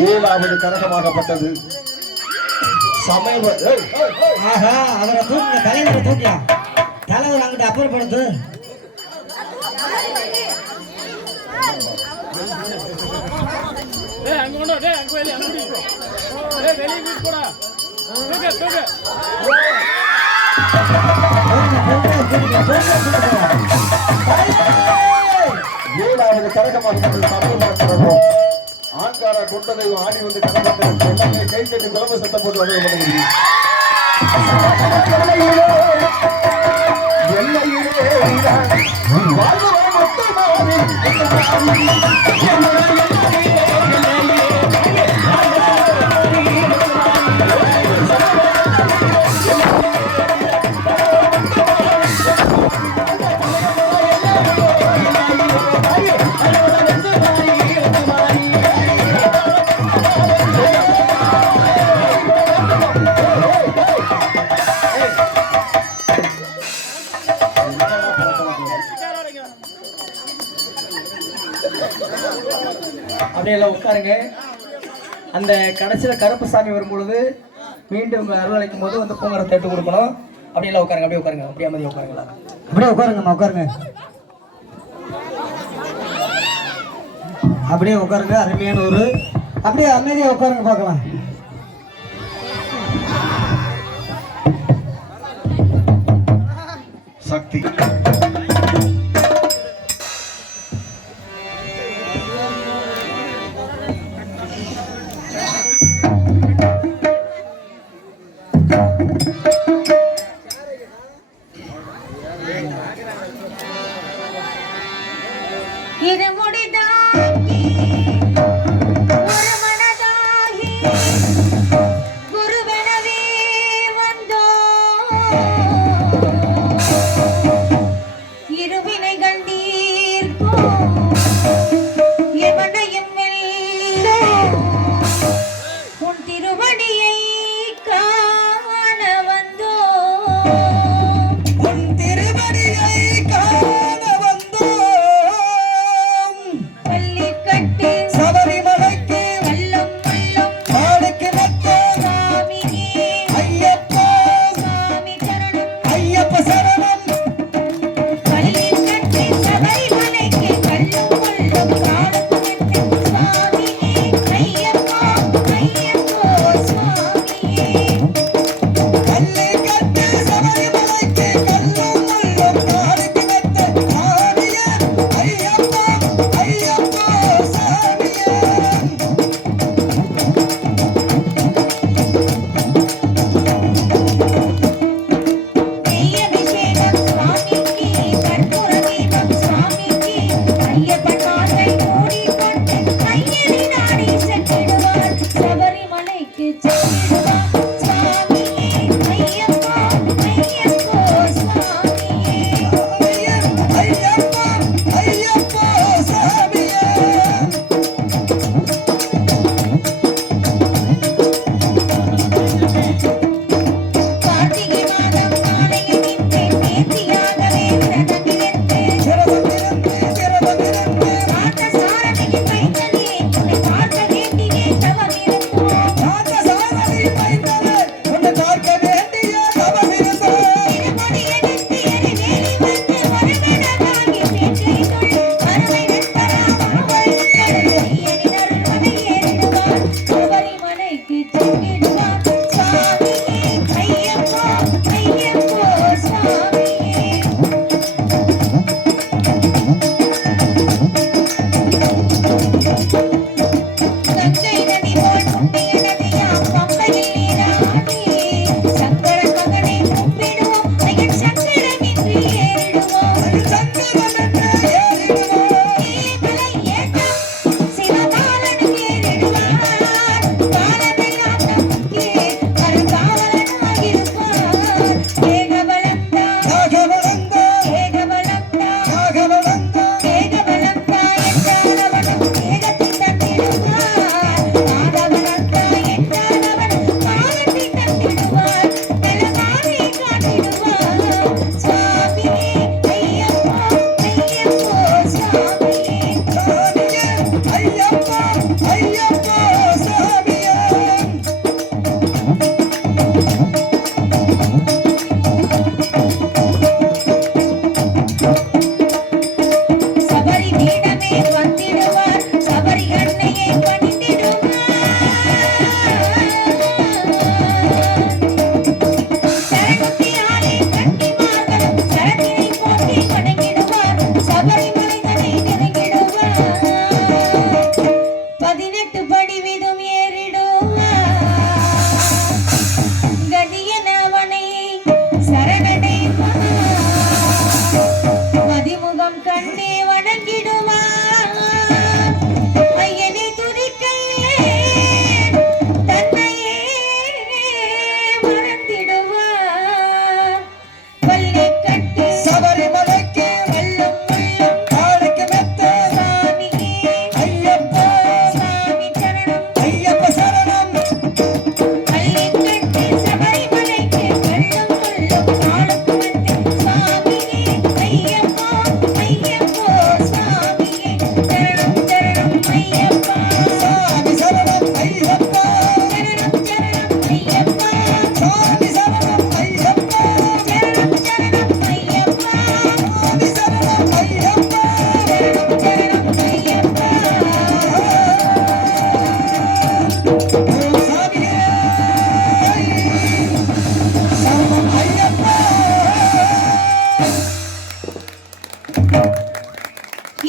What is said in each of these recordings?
ஏழாவது கரகமாகப்பட்டது. அவரை தூக்குங்க, தலைவரை தூக்கலாம். தலைவர் அங்கிட்ட அப்புறப்படுத்து. ஏழாவது கரகமாகப்பட்டது. ஆங்கார கொண்டதை ஆடி வந்து கரகத்தை கை தட்டி குழம்பு சத்தம் போட்டு வந்து பண்ண முடியும். அப்படியெல்லாம் உட்காருங்க. அந்த கடைசியில் கருப்பு சாமி வரும்பொழுது மீண்டும் அருள் அழைக்கும் போது வந்து பூங்கரை தட்டு கொடுக்கணும். அப்படியெல்லாம் உட்காருங்க, அப்படியே உட்காருங்க, அப்படியே அமைதியாக உட்காருங்களா, அப்படியே உட்காருங்கம்மா, உட்காருங்க, அப்படியே உட்காருங்க. அருமையான ஒரு அப்படியே அமைதியாக உட்காருங்க, பார்க்கலாம். சக்தி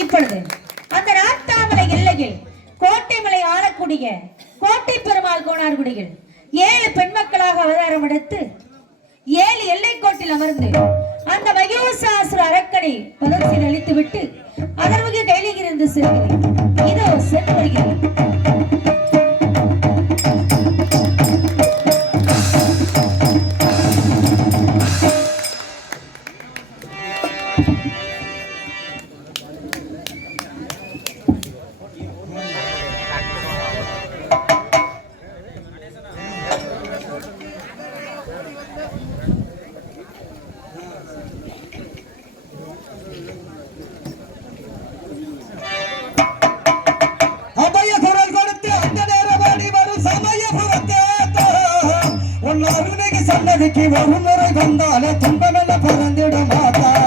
இப்பொழுது அந்த நாட்டாமலை எல்லையில் கோட்டைமலை ஆளக்கூடிய கோட்டை பெருமாள் கோனார்குடியில் 7 பெண் மக்களாக அவதாரம் எடுத்து 7 எல்லைக்கோட்டில் அமர்ந்து அந்த மகிஷாசுர அரக்கனை பதத்தில் அழித்து விட்டு அதற்கு கைலிருந்து செல்கிறேன். இதோ சென்று வருகிறேன். சன்னதிக்கு ஒரு முறை வந்தாலே துன்பமெல்ல பறந்திட மாட்டான்.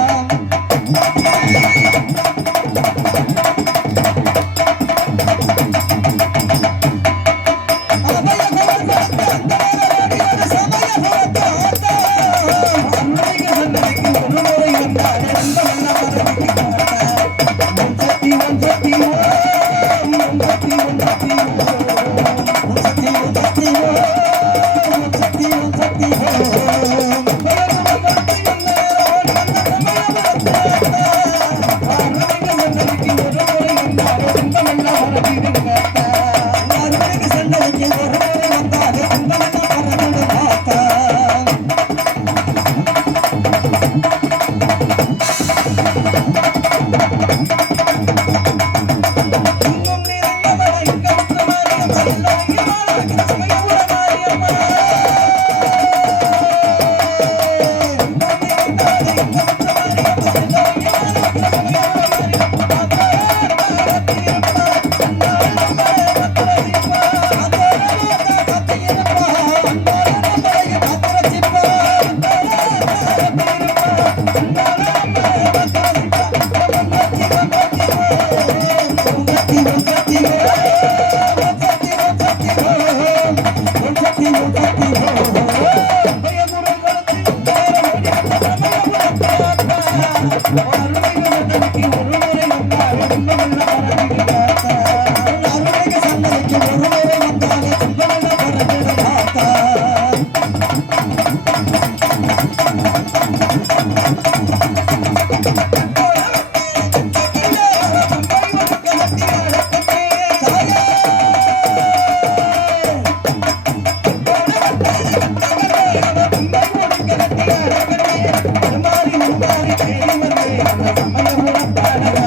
Thank you.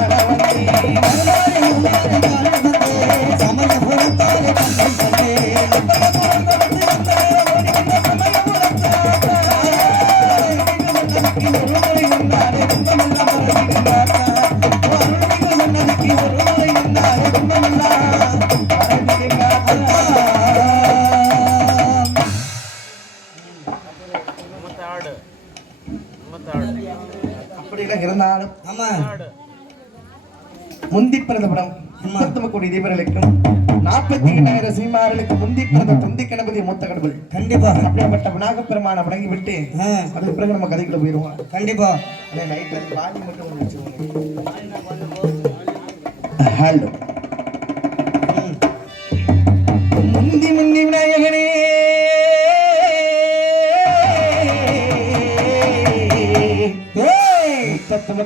ஆமா முந்தி பிறந்த படம் 39 கோடி தேவர்களுக்கும் 48,000 சீமார்களுக்கு முந்தி பிறந்த தொந்தி கணபதி மூத்த கடவுள். கண்டிப்பா அப்படிப்பட்ட விநாயகப் பெருமானை வணங்கி விட்டு அதுக்கு பிறகு நம்ம கதைக்குள்ள போயிருவோம். கண்டிப்பா அதே நைட்ல வாங்கி மட்டும் ஒண்ணு வச்சுக்கோங்க. ஹலோ முந்தி முந்தி விநாயகனே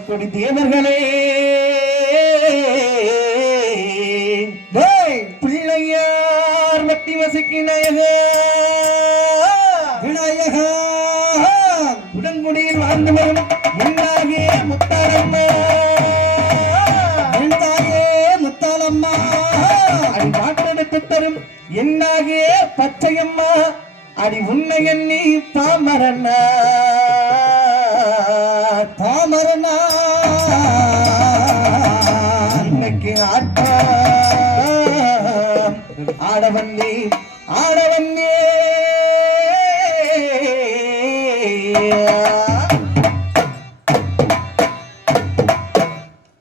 கோடி தேவர்களே பிள்ளையார் வட்டி வசிக்கு விநாயகா உடன்குடியில் வாழ்ந்து வரும் என்னாகே முத்தாரம்மா முத்தாலம்மா அடி நாட்டெடுத்து தரும் என்னாகே பச்சையம்மா அடி உன்னை எண்ணி பாமரண்ணா பாமரனா இன்னைக்கு ஆட்டா ஆடவன்னே ஆடவன்னே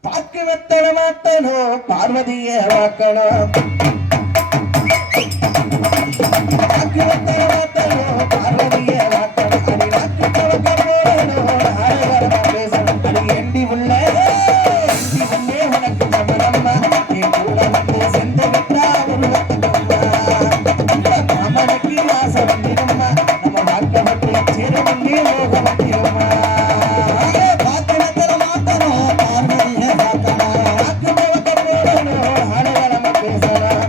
பாக்கு வெத்தன மாத்தணும் பார்வதிய வாக்கணும் பாக்கு வெத்தன மாத்தணும் பார்வதிய வாக்கணும் அடி நாக்கு தவக்க போடணும் ஆடவரமா பேசணும் அடி எண்டி உள்ள உனக்கு சமரம்மா என் கூட வந்து சென்று விட்டா ஒரு அம்மனுக்கு ஆசை வந்திரும்மா நம்ம வாழ்க்கை பற்றி சிறுமங்கி லோக வந்திரும்மா பாத்திரத்துல மாத்தணும் பார்வதிய பார்க்கணும் நாக்கு தவக்க போடணும் ஆடவரமா பேசணும்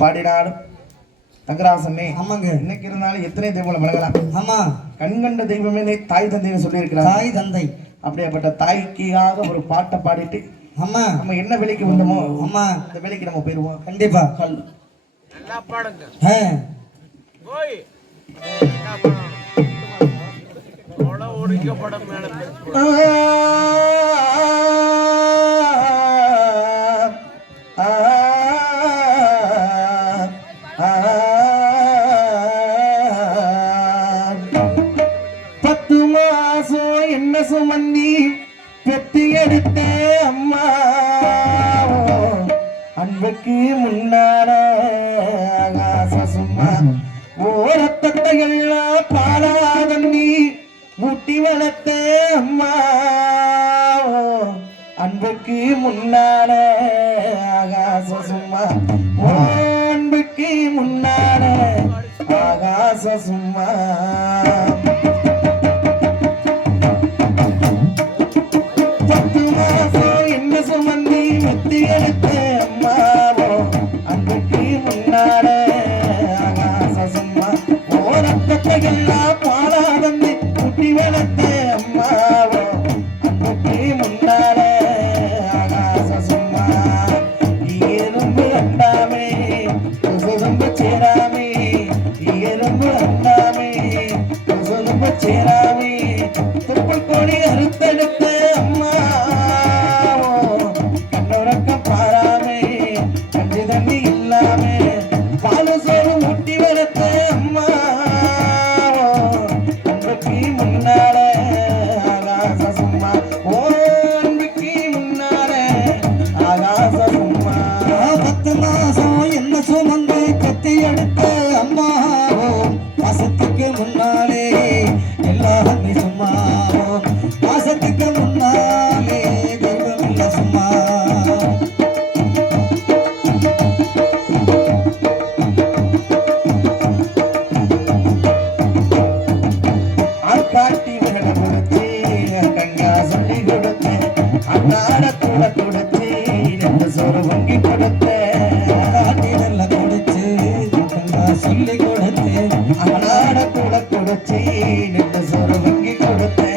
பாடினாலும் தங்கராசனே ஆமாங்க இன்னைக்கு இருந்தாலும் எத்தனை தெய்வங்களை வழங்கலாம். ஆமா கண்கண்ட தெய்வமே தாய் தந்தைன்னு சொல்லி இருக்கிறார். தாய் தந்தை அப்படியாப்பட்ட தாய்க்காக ஒரு பாட்டை பாடிட்டு ஆமா நம்ம என்ன வேலைக்கு வந்தோமோ ஆமா அந்த வேலைக்கு நம்ம போயிருவோம். கண்டிப்பா நல்லா பாடுங்க. ஓய் நல்லா பாடணும். கொடை ஒடிக்கப்பட மேல பத்து மாசம் என்ன சுமந்தி பெத்தி எடுத்த அம்மா அன்புக்கு முன்னால ஆகாச சும்மா ஓரத்தத்தையெல்லாம் பாலாதண்ணி ஊட்டி வளர்த்த அம்மா அன்புக்கு முன்னால ஆகாச சும்மா அன்புக்கு முன்னால ஆகாச சும்மா பத்து மாசம் என்ன சுமந்தி வெத்தி எடுத்த அம்மாவோ அன்புக்கு முன்னால ஆகாச சும்மா ஓரத்தையெல்லாம் பாலாதண்ணி ஊட்டி வளர்த்த அம்மாவோ அன்புக்கு முன்னால ஆகாச சும்மா எறும்பு அண்டாமே சொலும்பு சேராமே எறும்பு அண்டாமே சொலும்பு சேராமே துப்பல் கோடி அறுத்தெடுத்த அம்மா கண்ணுறக்கம் பாராமே கஞ்சி தண்ணி இல்லாமே பாலு சோறு ஊட்டி வளர்த்த அம்மா அன்புக்கு முன்னால ஆகாச சும்மா ஓ அன்புக்கு முன்னால ஆகாச சும்மா 10 மாசம் என்ன சுமந்து கத்தி எடுத்த அம்மா மாசத்துக்கு முன்னாலே எல்லாமே சும்மா மாசத்துக்கு முன்னாலே தெய்வம் இல்ல சும்மா ஆட்காட்டி விரட கொடுத்து கங்கா சொல்லி கொடுத்து அன்னாட கூட கொடுத்து 2 சோறு வங்கி கொடுத்து ஆட்டி நல்ல கொடுத்து கங்கா சொல்லி கொடுத்து அன்னாட கூட கொடுத்து 2 சோறு வங்கி கொடுத்து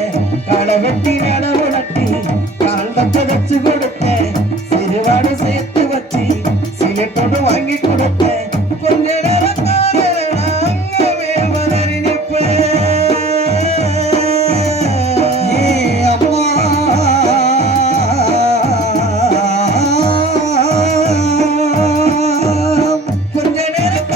காலை வெட்டி நடவு நட்டி கால் தக்க வச்சு கொடுத்தேன் சிறுவாடு சேர்த்து வச்சு சிலைட்டோடு வாங்கி கொடுத்தேன் கொஞ்ச நேரம் அங்கமே வளரி நிற்பேன் அம்மா கொஞ்ச நேரம்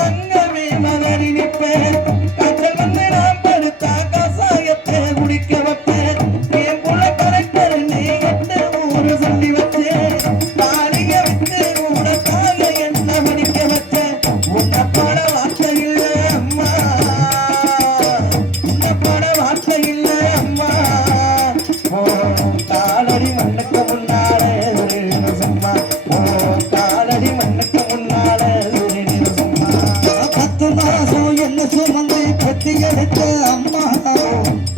அங்கமே வளரி நிற்பேன் காய்ச்சல் வந்து நான் படுத்தா கசாயத்தை குடிக்க வைப்பேன் என் புள்ள கரெக்டர் நீ 8 ஊரு சொல்லி வச்சேன் தாலிய விட்டு கூட தாய என்ன படிக்க வச்சேன் உன்னை பாட வார்த்தை இல்ல அம்மா உன்னை பாட வார்த்தை இல்ல அம்மா ஓ காலடி மண்ணுக்கு முன்னாலே சும்மா ஓ காலடி மண்ணுக்கு முன்னாலே சும்மா 10 மாசம் என்ன சுமந்து பெத்தி எடுத்த அம்மா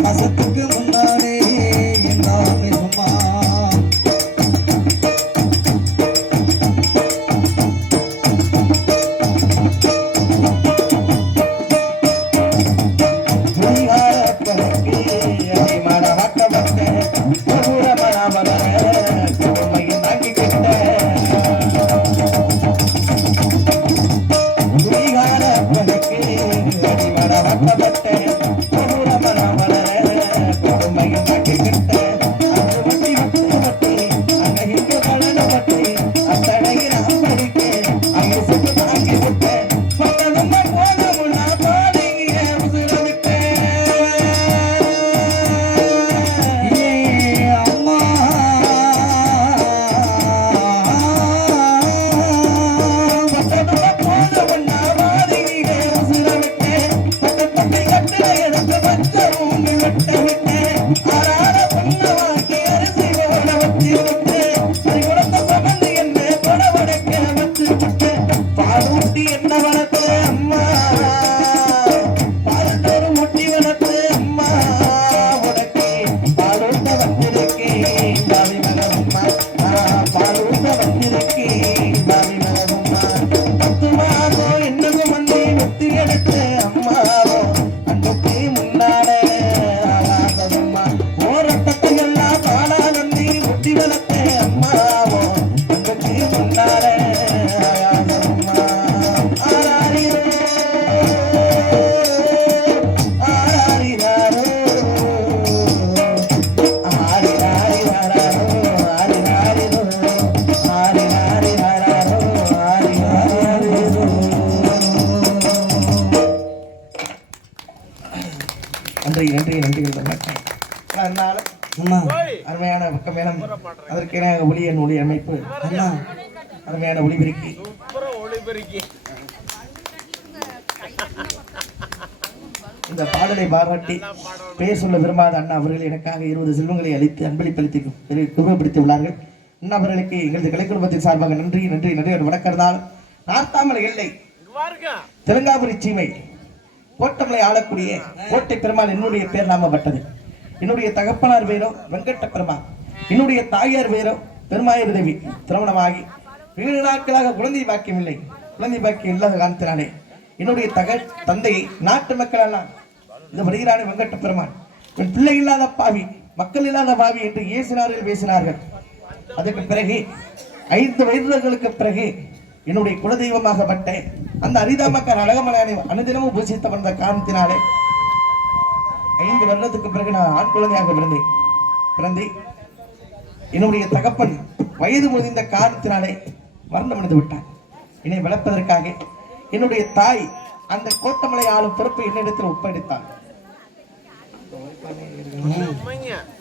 மாசத்துக்கு முன்னாலே எல்லாமே சும்மா புரியாதவனுக்கு அடிமட வட்டப்பட்டேன் புறமண வளர கொடுமையை தாங்கிக்கிட்டேன் புரியாதவனுக்கு அடிமட வட்டப்பட்டேன் புறமண வளர கொடுமையை தாங்கிக்கிட்டேன் அது வட்டி விட்டு வட்டி அழகிக்கு கலன வட்டி அத்தனையை நான் படிக்கேன் அயசுக்கு தாங்கி விட்டேன் பட்டதும் போதும் நான் பாடிய உசுர விட்டேன் அம்மா பட்டதும் போதும் நான் பாடிய உசுர விட்டேன் பட்டத்தை கட்டில எடுத்து வச்ச ஊங்கி விட்ட விட்டேன் நன்றிகள் வணக்கம். இருந்தாலும் அம்மா அருமையான பக்கம் மேலும் அதற்கு ஒளியன் ஒளி அமைப்பு அண்ணா அருமையான ஒளிபெருக்கி அப்புறம் ஒளிபெருக்கி இந்த பாடலை பாராட்டி பெயர் சொல்ல விரும்பாத அண்ணா அவர்கள் எனக்காக 20 செல்வங்களை அளித்து அன்பளிப்பளித்து குருவப்படுத்தி உள்ளார்கள். அண்ணா அவர்களுக்கு எங்களது கலை குடும்பத்தின் சார்பாக நன்றி நன்றி நன்றி வணக்கம். நார்த்தாமலை எல்லை தெலுங்காபுரி சீமை கோட்டமலை ஆளக்கூடிய கோட்டை பெருமாள் என்னுடைய பேர் நாமப்பட்டது. என்னுடைய தகப்பனார் பேரோ வெங்கட்ட பெருமாள், என்னுடைய தாயார் பேரோ பெருமாயர் தேவி. திருமணமாகி 7 நாட்களாக குழந்தை பாக்கியம் இல்லை. குழந்தை பாக்கியம் இல்லாத காரணத்தினாலே என்னுடைய தந்தையை நாட்டு மக்கள் எல்லாம் இந்த வருகிறானே வெங்கட்ட பெருமான் என் பிள்ளை இல்லாத பாவி, மக்கள் இல்லாத பாவி என்று ஏசினார்கள் பேசினார்கள். அதற்கு பிறகு 5 வயதுகளுக்கு பிறகு என்னுடைய குலதெய்வமாகப்பட்ட அந்த அரிதாமக்கார் அழகமலையானை அனுதினமும் பூசித்து வந்த காரணத்தினாலே 5 வருடத்துக்கு பிறகு நான் ஆண் குழந்தையாக பிறந்தேன். என்னுடைய தகப்பன் வயது முதிர்ந்த காரணத்தினாலே மரணம் அடைந்து விட்டான். என்னை வளர்ப்பதற்காக என்னுடைய தாய் அந்த கோட்டமலை ஆளும் பொறுப்பை என்னிடத்தில் ஒப்படைத்தார்.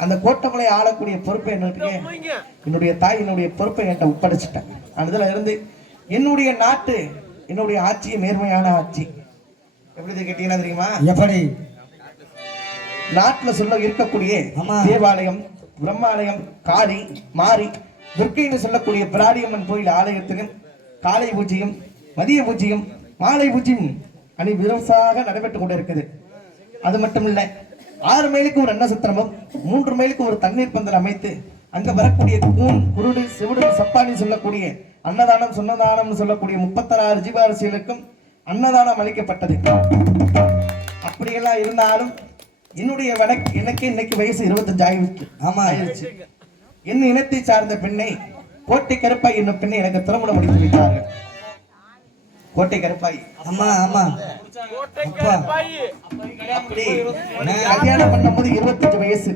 அந்த கோட்டமலை ஆளக்கூடிய பொறுப்பை என்னுடைய தாய் என்னுடைய பொறுப்பை என்கிட்ட ஒப்படைச்சிட்டேன். அதுல இருந்து என்னுடைய நாட்டு என்னுடைய ஆட்சி நேர்மையான ஆட்சி. எப்படி கேட்டீங்கன்னா தெரியுமா? எப்படி நாட்டுல சொல்ல இருக்கக்கூடிய தேவாலயம், பிரம்மாலயம், காளி, மாரி, துர்க்கைன்னு சொல்லக்கூடிய பிராடியம்மன் கோயில் ஆலயத்திலும் காலை பூஜையும் மதிய பூஜையும் மாலை பூஜையும் விமர்சையாக நடைபெற்றுக் கொண்டிருக்குது. அது மட்டும் இல்ல, 6 மைலுக்கு ஒரு அன்னசத்திரமும் 3 மைலுக்கு ஒரு தண்ணீர் பந்தல் அமைத்து அங்க வரக்கூடிய கூன், குருடு, சிவுடு, சப்பானி சொல்லக்கூடிய அன்னதானம் சொன்னதானம் சொல்லக்கூடிய 36 ஜீவாரசிகளுக்கும் அன்னதானம் அளிக்கப்பட்டது. அப்படியெல்லாம் இருந்தாலும் என்னுடைய எனக்கு இன்னைக்கு வயசு 25 ஆகிவிட்டு ஆயிடுச்சு. என் இனத்தை சார்ந்த பெண்ணை கோட்டை கருப்பாய் என்னும் பெண்ணை எனக்கு திருமணம் முடித்து வைத்தார்கள். கோட்டை கருப்பாய் அம்மா அம்மா அப்படி கல்யாணம் பண்ணும்போது 25 வயசு.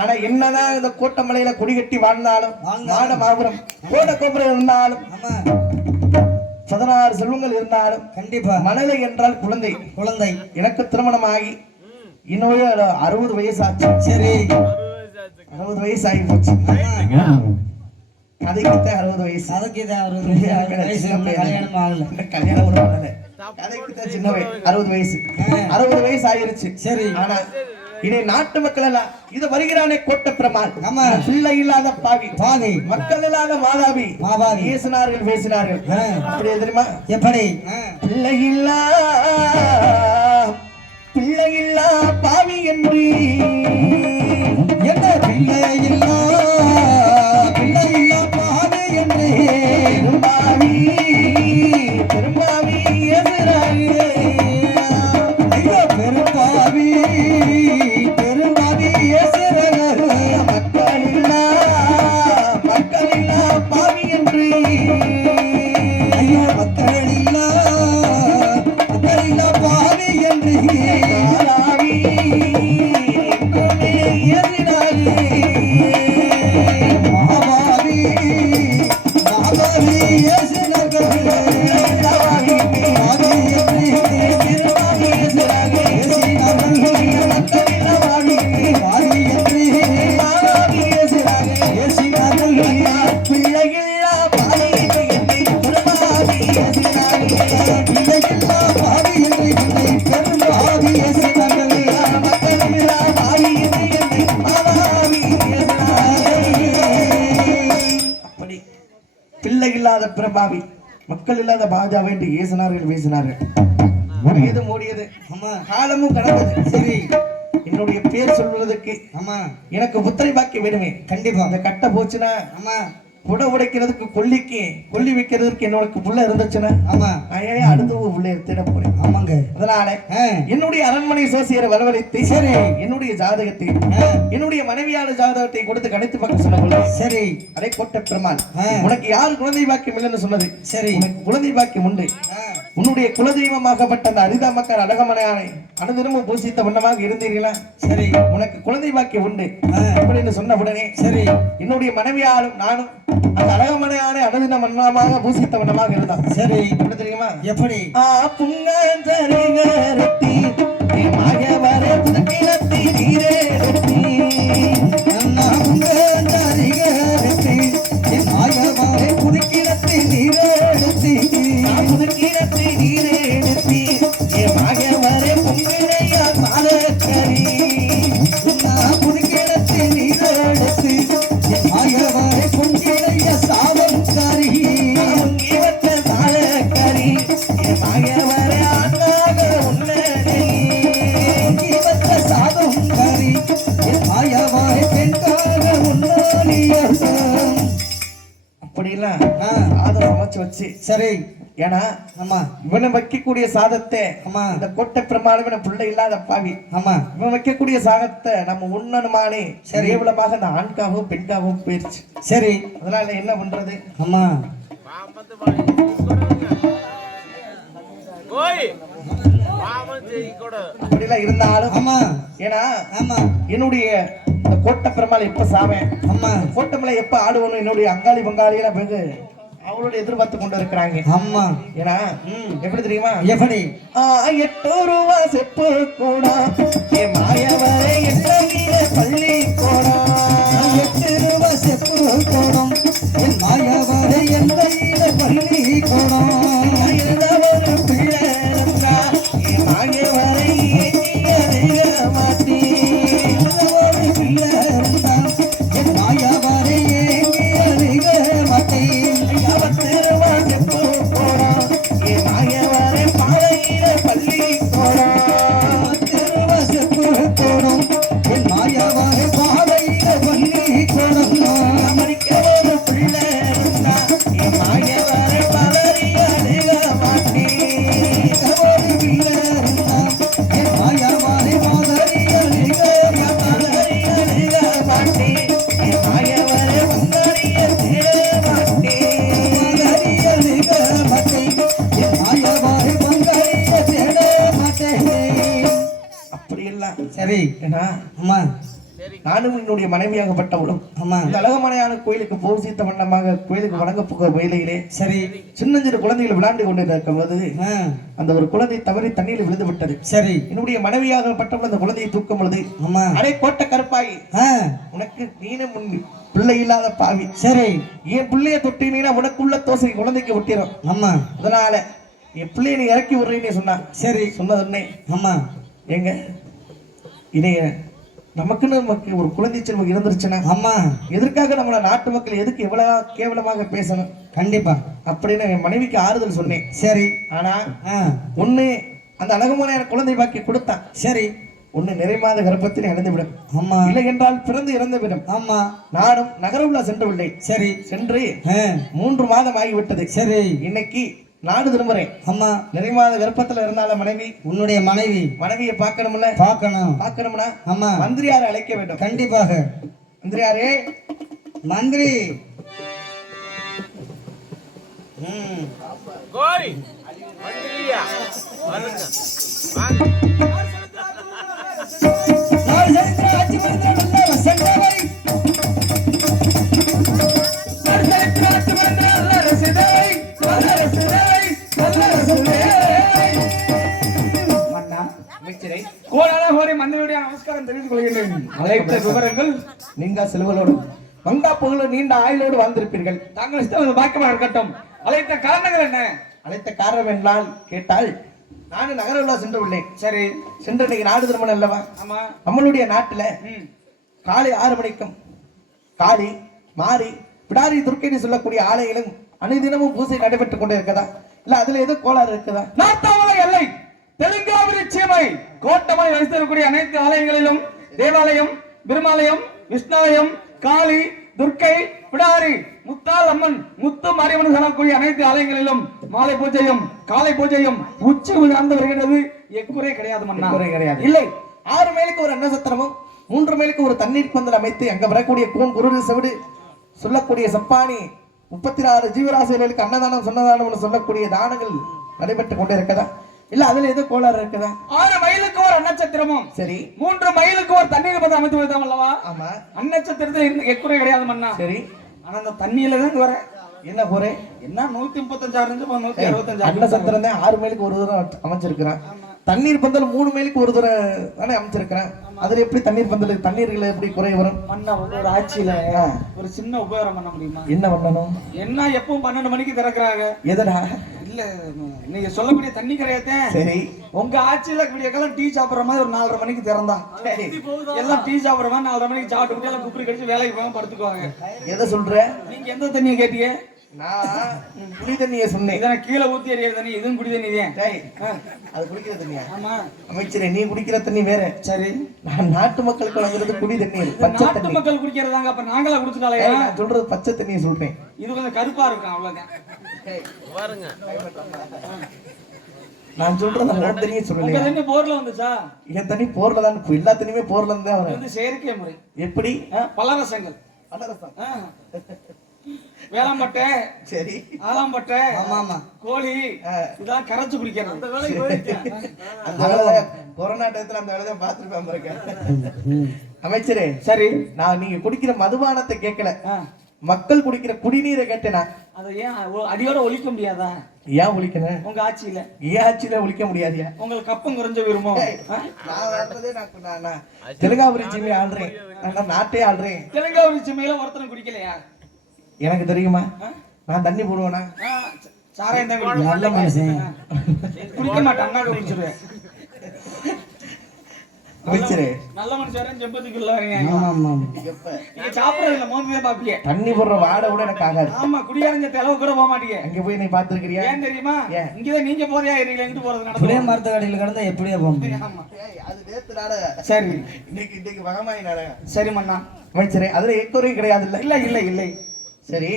ஆனா என்னதான் இந்த கோட்டமலையில கொடி கட்டி வாழ்ந்தாலும் மாட மாபுரம் கோட கோபுரம் இருந்தாலும் 16 செல்வங்கள் இருந்தாலும் கண்டிப்பா மனதை என்றால் குழந்தை எனக்கு திருமணம் ஆகி இன்னும் 60 வயசு ஆச்சு. சரி 60 வயசு ஆகி போச்சு. அதுக்கு 60 வயசு. அதுக்கு 60 வயசு. கல்யாணம் கூட பண்ணல. அதுக்கு சின்ன 60 வயசு. 60 வயசு ஆயிருச்சு. சரி. ஆனா இனி நாட்டு மக்கள் எல்லாம் இது வருகிறானே கோட்டை பெருமாள் பிள்ளை இல்லாத பாவி மக்கள் இல்லாத மாதாவி பேசினார்கள் பேசினார்கள். அப்படியே தெரியுமா? எப்படி பிள்ளை இல்லா பாவி என்று என்ன பிள்ளை இல்லா பாவி என்று பெரும்பாவி பிரபாவி மக்கள் இல்லாத பாஜாவை என்று ஏசினார்கள் பேசினார்கள். ஓடியது காலமும் கடந்தது. சரி என்னுடைய பேர் சொல்வதற்கு எனக்கு புத்திரை பாக்கி வேணுமே. கண்டிப்பா அந்த கட்ட போச்சுன்னா புட உடைக்கிறதுக்கு கொல்லி வைக்கிறதுக்கு என்னோட புள்ள இருந்துச்சுன்னா அடுத்த உள்ள தேட போறேன். ஆமாங்க. அதனால என்னுடைய அரண்மனை சோசியரை வரவழைத்து சரி என்னுடைய ஜாதகத்தை என்னுடைய மனைவியான ஜாதகத்தை கொடுத்து கணித்து பார்க்க சொன்ன. சரி அதை கோட்டை பெருமாள் உனக்கு யாரு குழந்தை பாக்கியம் இல்லைன்னு சொன்னது. சரி உனக்கு குழந்தை பாக்கியம் உண்டு. உன்னுடைய குலதெய்வமாகப்பட்ட அந்த அரிதாமக்கார் அழகமலையானை அனுதினமும் பூசித்த வண்ணமாக இருந்தீர்களா? சரி உனக்கு குழந்தை பாக்கியம் உண்டு அப்படின்னு சொன்ன உடனே சரி என்னுடைய மனைவியாலும் நானும் அந்த அழகமனையான அனுதின மன்னமாக பூசித்த வண்ணமாக இருந்தான். சரி, எப்படி தெரியுமா? எப்படி? புங்கரத்தி மாயவர புதுக்கிழத்தி நீரேத்தி அண்ணா புங்கரிகரத்தி மாயவாரே புதுக்கிழத்தி நீரேத்தி புதுக்கிழத்தி நீரேத்தி மாயவர பொங்கிழையா மாதக்கரி புதுக்கிழத்தி நீரேத்தி மாயவாரே பொங்கிழைய சாவன்காரி இவற்ற சாதக்கரி மாயவர ஆனாக உன்னடி இவற்ற சாதன்காரி மாயவாரே பெண்காக உன்னோலியம். அப்படிலாம் சாதம் சமைச்சு வச்சு சரி. ஏன்னா ஆமா இவனை வைக்கக்கூடிய சாதத்தை ஆமா இந்த கோட்டை பிரமாணம் பிள்ளை இல்லாத பாவி ஆமா இவன் வைக்கக்கூடிய சாதத்தை நம்ம உண்ணணுமானே சரி. கேவலமாக அந்த ஆண்காகவும் பெண்காகவும் போயிருச்சு. சரி. அதனால என்ன பண்றது? ஆமா மாமத்து கோய் மாமன் செய்யக்கூட அப்படிலாம் இருந்தாலும் ஆமா ஏன்னா ஆமா என்னுடைய இந்த கோட்டை பெருமாள் எப்ப சாவேன் ஆமா கோட்டமலை எப்ப ஆடுவணும் என்னுடைய அங்காளி பங்காளியெல்லாம் வெகு அவளோட எதிர்பார்த்து கொண்டு இருக்கிறாங்க. ஆமா ஏன்னா எப்படி தெரியுமா? எப்படி? 8 ரூபா செப்பு கூட மாயவரை எண்ணகிற பள்ளி போடா 8 ரூபாய் செப்பு கோடம் என் மாயவரை எந்த பள்ளி கோடம் ஒரு பிள்ளை மாயவரை மாட்டி ஒரு பிள்ளை இருந்தான் என் மாயவரை ஏங்கிய மாட்டை 10 ரூபா செப்பு போடா மாயவரை பாளையில பள்ளி போடா 10 ரூபாய் செப்பு கோடம் என் மாயவரை பாதையில பள்ளி கோடம் அமெரிக்க ஒரு பிள்ளை இருந்தா மாயவரை பதறிய மாட்டி ஒரு பிள்ளை இருந்தான் என் மாயவரை பாதையில மாட்டி மாயவரை உங்களைய மாட்டி அப்படியெல்லாம் சரி. ஏன்னா அம்மா நானும் என்னுடைய மனைவியாகப்பட்டவளும் ஆமா இந்த அழகமலையான கோயிலுக்கு பூசித்த வண்ணமாக கோயிலுக்கு வணங்க போகிற வேலையிலே சரி. சின்னஞ்சிறு குழந்தைகள் விளையாண்டு கொண்டு இருக்கும்போது ஆ, அந்த ஒரு குழந்தை தவறி தண்ணீரில் விழுந்து விட்டது. சரி. என்னுடைய மனைவியாகப்பட்டவள் அந்த குழந்தையை தூக்கும் பொழுது அம்மா அடே கோட்டை கருப்பாய் ஆ, உனக்கு நீனும் பிள்ளை இல்லாத பாவி சரி. என் பிள்ளைய தொட்டினீங்கன்னா உனக்குள்ள தோசை குழந்தைக்கு ஒட்டிடும். அம்மா அதனால என் பிள்ளைய நீ இறக்கி விடுறீன்னு சொன்னா சரி. சொன்னதுன்னே அம்மா எங்க இதைய நமக்குன்னு நமக்கு ஒரு குழந்தை செல்வம் இருந்துருச்சுன்னா அம்மா எதற்காக நம்மள நாட்டு மக்கள் எதுக்கு எவ்வளவு கேவலமாக பேசணும் கண்டிப்பா. அப்படின்னு என் மனைவிக்கு ஆறுதல் சொன்னேன். சரி. ஆனா ஆ, ஒண்ணு அந்த அழகுமான குழந்தை பாக்கி கொடுத்தான். சரி. ஒண்ணு நிறைமாத கர்ப்பத்தில் இறந்து விடும், அம்மா இல்லை என்றால் பிறந்து இறந்து விடும். ஆமா நானும் நகர உலா சென்று வில்லை. சரி. சென்று ஆ, 3 மாதம் ஆகிவிட்டது. சரி. இன்னைக்கு நாடு திரும்புறேன். அம்மா நிறைமாத கர்ப்பத்துல இருந்தால உன்னுடைய மனைவியை பார்க்கணும்ல, பார்க்கணும்னா ஆமா மந்திரியாரை அழைக்க வேண்டும். கண்டிப்பாக. மந்திரியாரே, மந்திரி. கோய் மந்திரியா வருங்க வாங்க மந்திரியுடைய நமஸ்காரம் தெரிவித்துக் கொள்கிறேன். அழைத்த விவரங்கள் நீங்க செல்வலோடு வங்கா புகழ நீண்ட ஆயுளோடு வாழ்ந்திருப்பீர்கள். தாங்கள் பாக்கியமாக இருக்கட்டும். அழைத்த காரணங்கள் என்ன? அழைத்த காரணம் என்றால் கேட்டால் நானும் நகர உலா சென்று உள்ளேன். சரி. சென்று இன்னைக்கு நாடு திருமணம் அல்லவா? ஆமா. நம்மளுடைய நாட்டுல காலை 6 மணிக்கும் காளி மாறி பிடாரி துர்க்கைன்னு சொல்லக்கூடிய ஆலயங்களும் அனைதினமும் பூசை நடைபெற்றுக் கொண்டே இருக்கதா, இல்ல அதுல ஏதோ கோளாறு இருக்குதா? நார்த்தாமலை எல்லை தெலுங்காவரி சீமை கோட்டமலை வைத்திருக்கக்கூடிய அனைத்து ஆலயங்களிலும் தேவாலயம், பெருமாலயம், விஷ்ணாலயம், காளி, துர்க்கை, பிடாரி, முத்தால் அம்மன், முத்து மாரியம்மன் சொல்லக்கூடிய அனைத்து ஆலயங்களிலும் மாலை பூஜையும் காலை பூஜையும் உச்சி உயர்ந்து வருகிறது. எக்குறை கிடையாது மன்னா, குறை கிடையாது. இல்லை. 6 மைலுக்கு ஒரு அன்னசத்திரமும் 3 மைலுக்கு ஒரு தண்ணீர் பந்தல் அமைத்து அங்க வரக்கூடிய கூன் குருடு செவிடு சொல்லக்கூடிய சப்பானி 36 ஜீவராசிகளுக்கு அன்னதானம் சொன்னதானம் சொல்லக்கூடிய தானங்கள் நடைபெற்றுக் கொண்டே இருக்கதா, இல்ல அதுல ஏதோ கோளாறு இருக்குதா? 6 மைலுக்கு ஒரு அன்னச்சத்திரமும் சரி 3 மைலுக்கு ஒரு தண்ணீர் பந்தல் அமைத்து வைத்தோம் அல்லவா? ஆமா. அன்னச்சத்திரத்தில் எக்குறை கிடையாது மன்னா. சரி ஆனா அந்த தண்ணியில தான் வர என்ன போறே என்ன 136 இருந்து 165 அன்ன சத்திரம் தான் 6 மைலுக்கு ஒரு தூரம் அமைச்சிருக்கிறான். தண்ணீர் பந்தல் 3 மைலுக்கு ஒரு தூரம் தானே அமைச்சிருக்கிறேன். அதுல எப்படி தண்ணீர் பந்தல் தண்ணீர்கள் எப்படி குறை வரும்? அண்ணா ஒரு ஆட்சியில ஒரு சின்ன உபகாரம் பண்ண முடியுமா? என்ன பண்ணணும்? என்ன எப்பவும் 12 மணிக்கு திறக்கிறாங்க. எதடா? இல்ல நீங்க சொல்லக்கூடிய தண்ணி கிடையாதே. சரி, உங்க ஆட்சியில கூடிய காலம் டீ சாப்பிடுற மாதிரி ஒரு 4:30 மணிக்கு திறந்தா எல்லாம் டீ சாப்பிடுற மாதிரி 4:30 மணிக்கு சாப்பிட்டு எல்லாம் குப்பி கடிச்சு வேலைக்கு போக படுத்துக்குவாங்க. எதை சொல்ற? நீங்க எந்த தண்ணியை கேட்டீங்க? நான் குடி தண்ணியை சொன்னேன். இதை கீழே ஊத்தி எறிய தண்ணி, இதுவும் குடி தண்ணி தான். அது குடிக்கிற தண்ணியா? ஆமா அமைச்சரே, நீ குடிக்கிற தண்ணி வேற. சரி, நான் நாட்டு மக்களுக்கு வழங்குறது குடி தண்ணீர், பச்சை நாட்டு தண்ணி. மக்கள் குடிக்கிறதாங்க. அப்ப நாங்களா குடிச்சுட்டாலே? நான் சொல்றது பச்சை தண்ணியை சொல்றேன். இது கொஞ்சம் கருப்பா இருக்கும், அவ்வளவுதான். பாருங்க. நான் சொல்றது அந்த தண்ணியை உங்க சொல்லலையா? தண்ணி போர்ல வந்துச்சா? என் தண்ணி போர்ல தான், எல்லா தண்ணியுமே போர்ல இருந்து தான் இது வரும். வந்து செயற்கை முறை. எப்படி? பலரசங்கள், பலரசம். வேளாம்பட்டை, சரி, ஆலாம்பட்டை, ஆமா ஆமா கோழி, இதெல்லாம் கரைச்சு குடிக்கிறது. அந்த வேலை கொரோனா டயத்துல அந்த வேலையை பார்த்துட்டு வந்திருக்கேன். அமைச்சரே, சரி, நான் நீங்க குடிக்கிற மதுபானத்தை கேட்கல, மக்கள் குடிக்கிற குடிநீரை கேட்டேனா? அதை ஏன் அடியோட ஒழிக்க முடியாதா? ஏன் ஒழிக்கணும்? உங்க ஆட்சியில ஏன் ஆட்சியில ஒழிக்க முடியாதியா? உங்களுக்கு கப்பம் குறைஞ்ச விரும்பும். நான் தெலுங்காபுரி ஜிம்மி ஆள்றேன், நான் நாட்டே ஆள்றேன். தெலுங்காவூரி சிமையில ஒருத்தரும் குடிக்கலையா? எனக்கு தெரியுமா? நான் தண்ணி போடுவேனா? சாராயம் தான் குடிப்பேன். நல்ல மனுஷன். குடிக்க மாட்டேன், அண்ணா குடிச்சிருவேன். அமைச்சரே, நல்ல மனுஷன் செம்பத்துக்குள்ள வரீங்க. ஆமா ஆமா நீங்க சாப்பிடறது இல்ல, மோந்திதான் பாப்பீங்க. தண்ணி போடுற வாடை கூட எனக்கு ஆகாது. ஆமா, குடியாரஞ்ச தெளவு கூட போக மாட்டீங்க. அங்க போய் நீ பாத்துருக்கிறியா? ஏன் தெரியுமா? ஏன்? இங்கதான் நீங்க போறியா, நீங்க எங்கிட்டு போறது புளிய நடக்கும். மரத்து கடையில் கிடந்தா எப்படியா போக முடியும்? ஆமா, அது நேத்து நாடகம். சரி இன்னைக்கு வகமாய் நாடகம். சரி மண்ணா. அமைச்சரே, அதுல எக்கோரையும் கிடையாது இல்ல? இல்ல இல்ல இல்லை. சரி,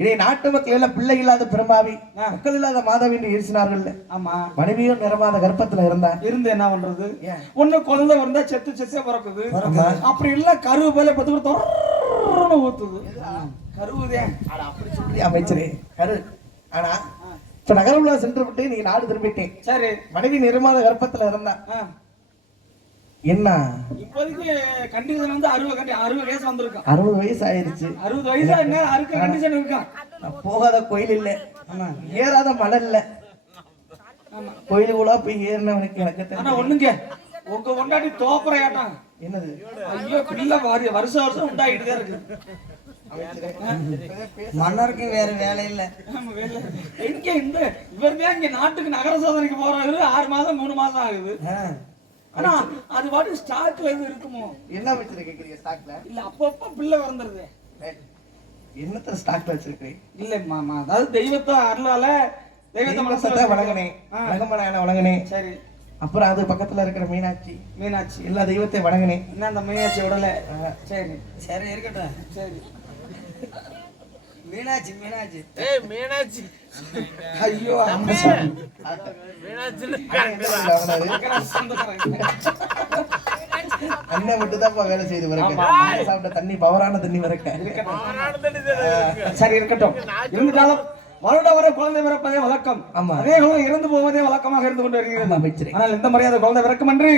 இதை நாட்டு மக்கள் எல்லாம் பிள்ளை இல்லாத பெரும்பாவி, மக்கள் இல்லாத மாதாவி என்று ஈர்ச்சினார்கள். ஆமா, மனைவியும் நிறமாத கர்ப்பத்துல இருந்தா இருந்து என்ன பண்றது? ஏன்? ஒண்ணு குழந்தை இருந்தா செத்து செத்தே பிறக்குது. அப்படி இல்ல கருவு போல பத்து கூட தொறன்னு ஊத்துது. கருவுதேன். அப்படி சொல்லி அமைச்சரே, கரு. ஆனா இப்ப நகர உலா சென்று விட்டு நீங்க நாடு திரும்பிட்டேன். சரி, மனைவி நிறமாத கர்ப்பத்துல இருந்தா என்ன? இப்போதைக்கு கண்டிஷன் வந்து 60 வயசு வந்திருக்கான். 60 வயசு ஆயிருச்சு. 60 வயசா என்ன அறுக்க கண்டிஷன் இருக்கான். நான் போகாத கோயில் இல்ல, ஏறாத மலை இல்ல. கோயிலுக்குள்ள போய் ஏறினவனுக்கு எனக்கு ஆனா தெரியும். ஒண்ணுங்க, உங்க கொண்டாடி தோப்புறையாட்டான். என்னது? ஐயோ, பிள்ளை வருஷம் வருஷம் உண்டாகிட்டு தான் இருக்கு. மன்னருக்கு வேற வேலை இல்ல. எங்க இந்த இவர்தான் இங்க நாட்டுக்கு நகர சோதனைக்கு போறாரு. 6 மாசம் 3 மாசம் ஆகுது. ஆனா அது பாட்டு ஸ்டாக்ல எது இருக்குமோ? என்ன வச்சிருக்க கேக்குறீங்க? ஸ்டாக்ல இல்ல, அப்பப்ப பிள்ளை வந்துருது. என்னத்த ஸ்டாக்ல வச்சிருக்கீங்க? இல்ல மாமா, அதாவது தெய்வத்தை அருளால தெய்வத்தை மனசுல வணங்கினே, வணங்கமனான வணங்கினே. சரி, அப்புறம் அது பக்கத்துல இருக்கிற மீனாட்சி, மீனாட்சி, எல்லா தெய்வத்தையும் வணங்கினேன். என்ன அந்த மீனாட்சி விடல? சரி சரி இருக்கட்டும். சரி. மீனாட்சி மீனாட்சி ஏய் மீனாட்சி. ஐயோ, மீனாட்சி அண்ணன் மட்டும் தான் வேலை செய்து வரக்க, சாப்பிட்ட தண்ணி பவரான தண்ணி வரக்க. சரி இருக்கட்டும். இருந்தாலும் வருட வர குழந்தை பிறப்பதே வழக்கம். ஆமா. அதே போல இறந்து போவதே வழக்கமாக இருந்து கொண்டு வருகிறது. அமைச்சரே, ஆனால் இந்த மரியாதை குழந்தை பிறக்கும் என்று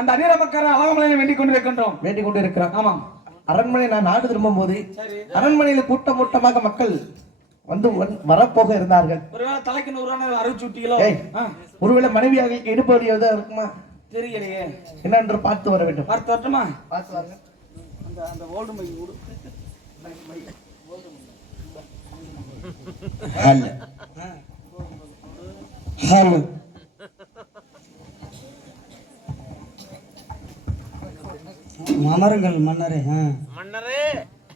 அந்த அந்நிய மக்கள் அவமலையை வேண்டிக் கொண்டிருக்கின்றோம். வேண்டிக் கொண்டு இருக்கிறான். ஆமா, அரண்மனை நான் நாடு திரும்பும் போது சரி, அரண்மனையில கூட்டம் கூட்டமாக மக்கள் வந்து வரப்போக இருந்தார்கள். ஒருவேளை தலைக்கு 100 அறுச்சூட்டிகளோ? ஒருவேளை மனைவியார்களுக்கு இடுபடி ஏதாவது இருக்குமா? தெரியலையே, என்னென்று பார்த்து வர வேண்டும். பார்த்து வரட்டுமா? பார்த்து வாங்க. அந்த ஓல்டு மை ஊடு ஹலோ ஹலோ மன்னருங்கள் மன்னரே. மன்னரே.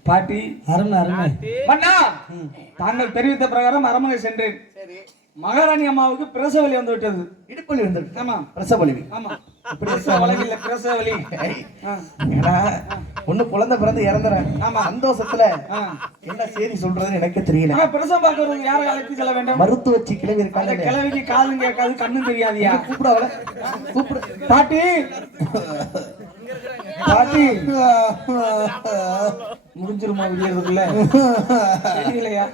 பாட்டி, அருமை அருமை. மன்னா, தாங்கள் தெரிவித்த பிரகாரம் அரண்மனை சென்றேன். மகாராணி அம்மாவுக்கு பிரசவலி வந்து விட்டது. இடுப்பலி வந்து. ஆமா, பிரசவலி. ஆமா, பிரசவலியில பிரசவலி. ஏன்னா ஒண்ணு குழந்தை பிறந்து இறந்துறேன். ஆமா, சந்தோஷத்துல என்ன செய்தி சொல்றதுன்னு எனக்கு தெரியல. ஆனா பிரசவம் பார்க்கறதுக்கு யாரை அழைத்து செல்ல வேண்டும்? மருத்துவ வச்சு கிளவி அந்த இருக்காங்க. கிழவிக்கு காலும் கேட்காது, கண்ணும் தெரியாதியா? கூப்பிடாவல கூப்பிடு. பாட்டி, பாட்டி, முடிஞ்சிருமா விடியறதுக்குள்ள? தெரியலையா?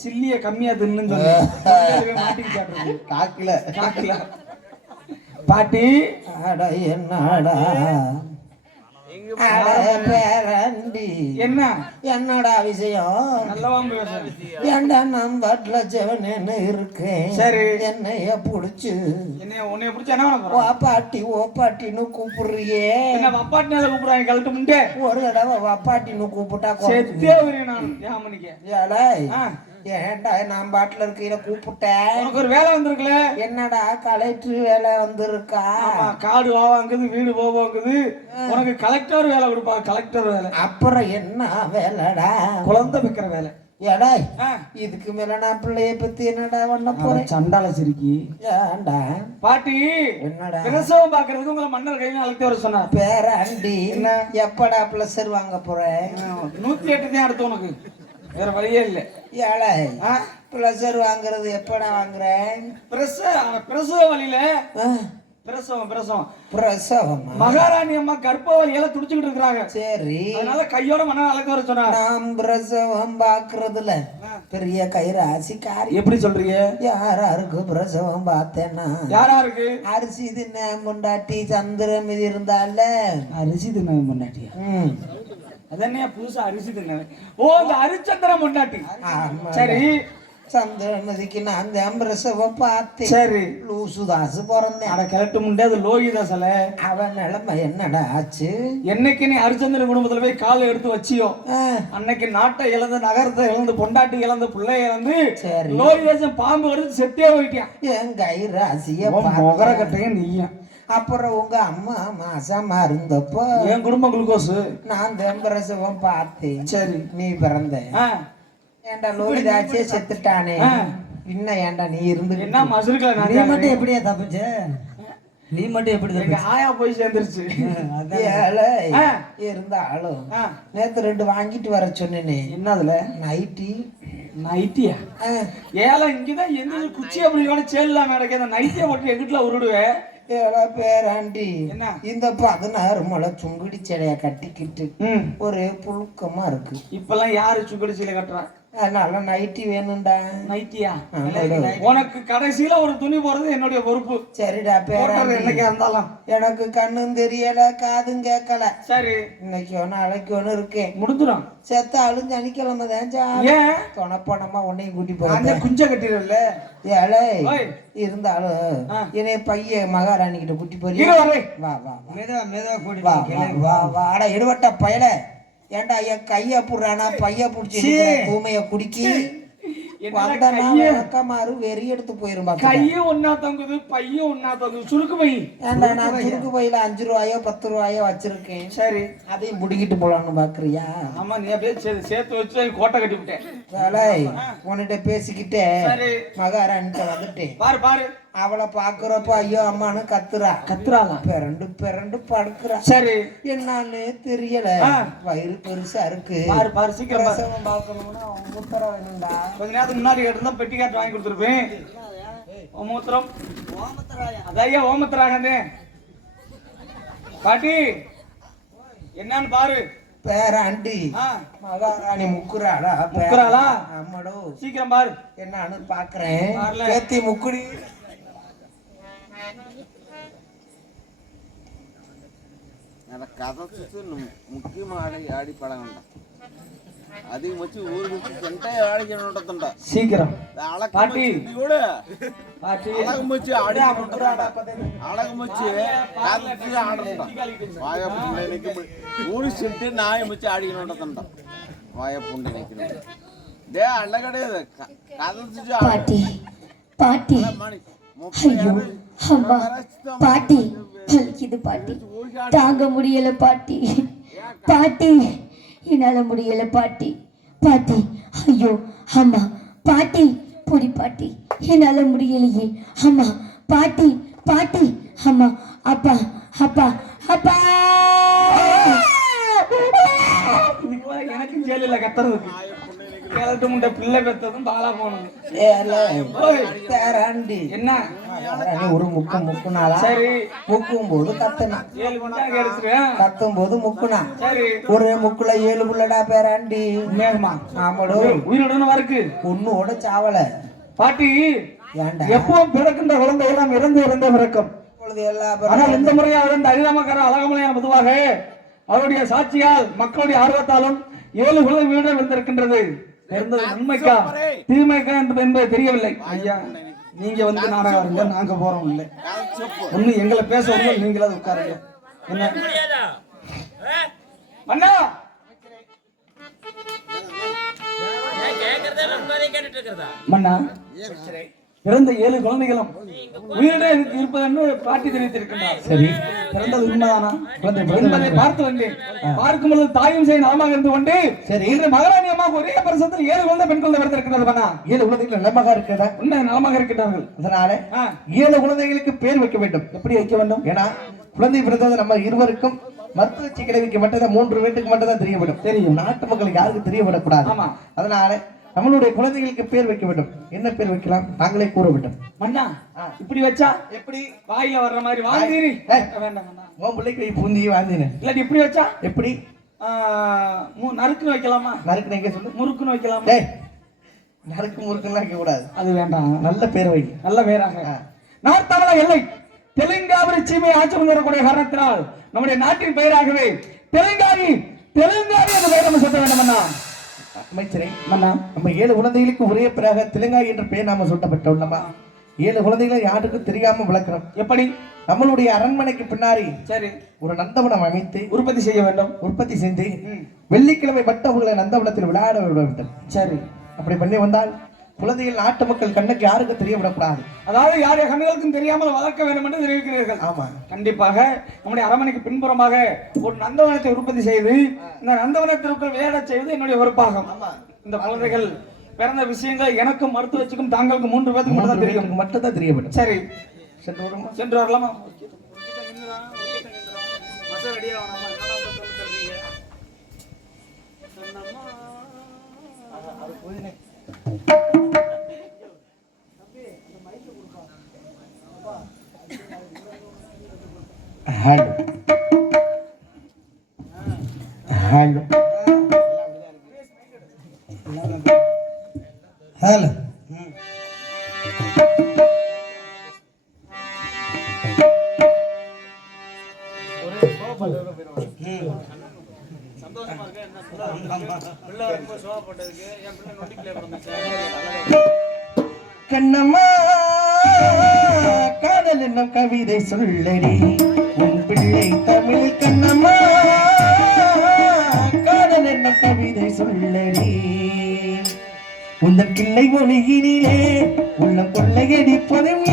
சில்லிய கம்மியா தின்னு சொல்லி மாட்டிக்கிட்டாரு. காக்கல பாட்டி, அட என்னடா அட பேரண்டி என்ன என்னடா விஷயம் நல்லவாம் பேசுறேன். ஏண்டா நான் பாட்டுல செவனேன்னு இருக்கேன் சரி. என்னைய புடிச்சு உன்னைய பிடிச்ச என்ன பண்ண போற? ஓப்பாட்டின்னு கூப்பிடுறியே என்ன வப்பாட்டினால கூப்பிடுறாங்க கழட்டு முண்டே. ஒரு தடவை வப்பாட்டின்னு கூப்பிட்டா செத்தே வரேன் நான் ஏமணிக்க. ஏலே ஏன்டா நான் பாட்டுல இருக்கையில கூப்பிட்டேன் உனக்கு ஒரு வேலை வந்திருக்குல. என்னடா கலெக்டர் வேலை வந்திருக்கா ஆமா, காடு வாங்குது வீடு போவாங்குது. உனக்கு கலெக்டர் வேலை கொடுப்பா. கலெக்டர் வேலை அப்புறம் என்ன வேலைடா குழந்தை வைக்கிற வேலை. ஏடா இதுக்கு மேல நான் பிள்ளைய பத்தி என்னடா பண்ண போறேன் சண்டால சிரிக்கி. ஏன்டா பாட்டி என்னடா பிரசவம் பாக்குறதுக்கு உங்களை மன்னர் கையில அழைத்து வர சொன்னார். பேராண்டி எப்படா பிளஸர் வாங்க போறேன் 108 தான் அடுத்து உனக்கு வேற வழியே இல்ல. ஏழை பிளஸர் வாங்குறது எப்படா வாங்குறேன் பிரசவ வழியில பிரசவம் மகாராணி அம்மா கர்ப்பவழியில துடிச்சுக்கிட்டு இருக்காங்க. சரி அதனால கையோட மன்னர் அழைத்து வர சொன்னார். நாம் பிரசவம் பாக்குறதுல பெரிய கைராசிக்காரி. எப்படி சொல்றீங்க? யாராருக்கு பிரசவம் பார்த்தேன்னா யாராருக்கு? அரிசி தின்ன முண்டாட்டி சந்திரமிதி இருந்தால அரிசி தின்ன முண்டாட்டியா? அதனே புதுசா அரிசி தின்ன. ஓ அந்த ஹரிச்சந்திரன் முண்டாட்டி. சரி சந்திரமதிக்கு நான் தான் பிரசவம் பார்த்தேன். சரி லூசுதாசு பிறந்தேன். அட கரெக்ட் முண்டே அது லோகிதாசல. அவன் நிலைமை என்னடா ஆச்சு? என்னைக்கு நீ ஹரிச்சந்திரன் குடும்பத்துல போய் காலை எடுத்து வச்சியோ அன்னைக்கு நாட்டை இழந்து நகரத்தை இழந்து பொண்டாட்டி இழந்து பிள்ளை இழந்து லோகிதாசன் பாம்பு எடுத்து செத்தே போயிட்டான். என் கைராசிய முகர கட்டையும் நீயும். அப்புறம் உங்க அம்மா மாசமா இருந்தப்போ என் குடும்பம் குளுக்கோஸ் நான் தான் பிரசவம் பார்த்தேன். சரி நீ பிறந்த ஏண்டா லோகிதாச்சே செத்துட்டானே இன்னும் ஏண்டா நீ இருந்து என்ன மசுருக்கல? நீ மட்டும் எப்படியா தப்பிச்ச? நீ மட்டும் எப்படி எங்க ஆயா போய் சேர்ந்துருச்சு. இருந்தாலும் நேத்து 2 வாங்கிட்டு வர சொன்னேனே. என்ன அதுல? நைட்டியா? ஏல இங்கதான் எந்த குச்சி அப்படி கூட சேலாம் நடக்க அந்த நைட்டியை போட்டு எங்கிட்ட உருடுவேன். பேராண்டி இந்த 16 முளை சுங்குடி செடைய கட்டிக்கிட்டு ஒரே புழுக்கமா இருக்கு. இப்பெல்லாம் யாரு சுங்குடி சீலை கட்டுறா? அதனால நைட்டி வேணும்டா. நைட்டியா? உனக்கு கடைசியில ஒரு துணி போறது என்னுடைய பொறுப்பு. சரிடா பேராண்டி. என்னைக்கு இருந்தாலும் எனக்கு கண்ணும் தெரியல காதும் கேட்கல. சரி இன்னைக்கு நாளைக்கு ஒண்ணு இருக்கேன். முடிஞ்சிடும். செத்தாலும் சனிக்கிழமை தான் தொணப்பணமா உன்னையும் கூட்டி போய் குஞ்ச கட்டிடும்ல. ஏழை இருந்தாலும் என்னைய பைய மகாராணி கிட்ட கூட்டி போறீங்க. வா வா வா வாடா எடுவட்ட பயல. ஏண்டா என் கைய புடுறானா பைய புடிச்சு தூமைய குடிக்கி வந்தமாறு வெறி எடுத்து போயிருமா. கையும் ஒன்னா தங்குது பையும் ஒன்னா தங்குது. சுருக்கு பை ஏண்டா நான் சுருக்கு பையில 5 ரூபாயோ 10 ரூபாயோ வச்சிருக்கேன். சரி அதையும் முடிக்கிட்டு போலான்னு பாக்குறியா? ஆமா நீ அப்படியே சேர்த்து வச்சு கோட்டை கட்டி விட்டேன். வேலை உன்கிட்ட பேசிக்கிட்டே மகாராணிட்ட வந்துட்டேன். பாரு பாரு அவளை பாக்குறப்ப ஐயோ அம்மானு கத்துறாளா? பிறண்டு படுக்குறா. சரி என்னன்னு தெரியல. வயிறு பெருசா இருக்கு. பாரு பாரு சீக்கிரம் பார்க்கணும்னா மூத்திரம் வேணும்டா. கொஞ்ச நேரத்துக்கு முன்னாடி கேட்டிருந்தா பெட்டி காட்டு வாங்கி கொடுத்துருப்பேன். மூத்திரம் அதையா ஓமத்திராகந்தே பாட்டி என்னன்னு பாரு. பேராண்டி மகாராணி முக்குறாளா? ஆமாடோ சீக்கிரம் பாரு என்னன்னு பாக்குறேன். ஏத்தி முக்குடி கதை முக்கியமா ஆடி படம் கண்டா அதிகம் வச்சு ஊருக்கு சென்டே ஆடிக்கணும்டா. சீக்கிரம் பாட்டி கூட பாட்டி அழகு வச்சு ஆடி அழகு வச்சு வாய புண்டை நிற்க ஊரு சென்ட்டு நாயை வச்சு ஆடிக்கணும்டா. வாய புண்டை நிற்கணும் டே அள்ள கிடையாது கதை பாட்டி பாட்டி ஐயோ அம்மா பாட்டி வலிக்குது பாட்டி. தாங்க முடியல பாட்டி. பாட்டி என்னால முடியல பாட்டி. பாட்டி ஐயோ அம்மா பாட்டி பொடி பாட்டி என்னால முடியலையே அம்மா. பாட்டி பாட்டி அம்மா அப்பா அப்பா அப்பா. எனக்கு ஜெயில கத்துறதுக்கு கேரட்டு முண்டை பிள்ளை பெற்றதும் பாலா போனது. என்ன ஒரு முக்குனாலா? சரி முக்கும் போது கத்துனா 7 முண்டை கிடைச்சிருக்கேன். கத்தும் போது முக்குனா. சரி ஒரு முக்குல 7 புள்ளடா பேராண்டி. மேகமா ஆமாடோ உயிரோட இருக்கு ஒன்னோட சாவல. பாட்டி எப்பவும் பிறக்கின்ற குழந்தை எல்லாம் இறந்து பிறக்கும். ஆனால் இந்த முறையாக அழிலாமக்கார அழகமலையான பொதுவாக அவருடைய சாட்சியால் மக்களுடைய ஆர்வத்தாலும் 7 குழந்தை வீடு வந்திருக்கின்றது. இருந்தது நன்மைக்கா தீமைக்கா என்பது தெரியவில்லை. ஐயா நீங்க வந்து நாடகம் இருங்க, நாங்க போறோம் இல்லை ஒண்ணு எங்களை பேச ஒண்ணு நீங்களாவது உட்காருங்க. என்ன அண்ணா மன்னா பிறந்த 7 குழந்தைகளும் உயிரிலே இருப்பதென்று பாட்டி தெரிவித்திருக்கின்றார். சரி, பிறந்தது உண்மைதானா என்பதை பார்த்து வந்தேன். பார்க்கும் பொழுது தாயும் செய்ய நலமாக இருந்து கொண்டு சரி, இன்று மகாராணி அம்மா ஒரே பரிசத்தில் 7 குழந்தை பெண் குழந்தை பிறந்திருக்கிறது. மன்னா 7 குழந்தைகள் நலமாக இருக்கிறதா? உண்மை நலமாக இருக்கிறார்கள். அதனால 7 குழந்தைகளுக்கு பேர் வைக்க வேண்டும். எப்படி வைக்க வேண்டும்? ஏன்னா குழந்தை பிறந்தது நம்ம இருவருக்கும் மருத்துவ கிழவிக்கு மட்டும்தான் 3 பேருக்கு மட்டும் தான் தெரியப்படும். தெரியும், நாட்டு மக்களுக்கு யாருக்கு தெரியப்படக்கூடாது. ஆமா, அதனால நம்மளுடைய குழந்தைகளுக்கு பேர் வைக்க வேண்டும். என்ன பேர் வைக்கலாம்? நாங்களே கூற வேண்டும். மன்னா இப்படி வச்சா எப்படி வாயில வர்ற மாதிரி வாந்திரி வேண்டாம் மன்னா. உன் பிள்ளைக்கு பூந்தி வாந்தினு இல்லாட்டி இப்படி வச்சா எப்படி? நறுக்குன்னு வைக்கலாமா? நறுக்குன்னு எங்க சொல்லு? முறுக்குன்னு வைக்கலாமா? நறுக்கு முறுக்குன்னு வைக்க கூடாது. அது வேண்டாம், நல்ல பேர் வை. நல்ல பேராக நார்த்தமல எல்லை தெலுங்காபுரி சீமை ஆட்சி கொண்டிருக்கக்கூடிய காரணத்தினால் நம்முடைய நாட்டின் பெயராகவே தெலுங்காரி என்ற பெயர் நம்ம சொல்ல வேண்டும். மன்னா அமைச்சரே, மன்னா நம்ம 7 குழந்தைகளுக்கு ஒரே பேராக தெலுங்காய் என்ற பெயர் நாம சுட்டப்பட்டோம். நம்ம 7 குழந்தைகளை யாருக்கும் தெரியாம வளர்க்கிறோம். எப்படி? நம்மளுடைய அரண்மனைக்கு பின்னாடி சரி ஒரு நந்தவனம் அமைத்து உற்பத்தி செய்ய வேண்டும். உற்பத்தி செஞ்சு வெள்ளிக்கிழமை மட்டும் அவங்களை நந்தவனத்தில் விளையாட விட வேண்டும். சரி, அப்படி பண்ணி வந்தால் குழந்தைகள் நாட்டு மக்கள் கண்ணுக்கு யாருக்கும் தெரிய விடக்கூடாது. அதாவது யார் கண்ணுகளுக்கும் தெரியாமல் வளர்க்க வேண்டும் என்று தெரிவிக்கிறீர்கள். ஆமா, கண்டிப்பாக நம்முடைய அரண்மனைக்கு பின்புறமாக ஒரு நந்தவனத்தை உற்பத்தி செய்து இந்த நந்தவனத்திற்கு விளையாட செய்வது என்னுடைய விருப்பாகும். இந்த குழந்தைகள் பிறந்த விஷயங்கள் எனக்கும் மருத்துவச்சுக்கும் தாங்களுக்கு 3 பேருக்கு மட்டும் தான் தெரியும். மட்டும் தான் தெரியப்படும். சரி, சென்று வரலாமா? ஹலோ ஹலோ ஹலோ கண்ணம்மா காதல் என்னும் கவிதை சொல்லடி உன் பிள்ளை தமிழ். கண்ணம்மா காதல் என்னும் கவிதை சொல்லடி உந்தன் பிள்ளை மொழியினிலே உள்ளம் கொள்ளையடிப்பதும்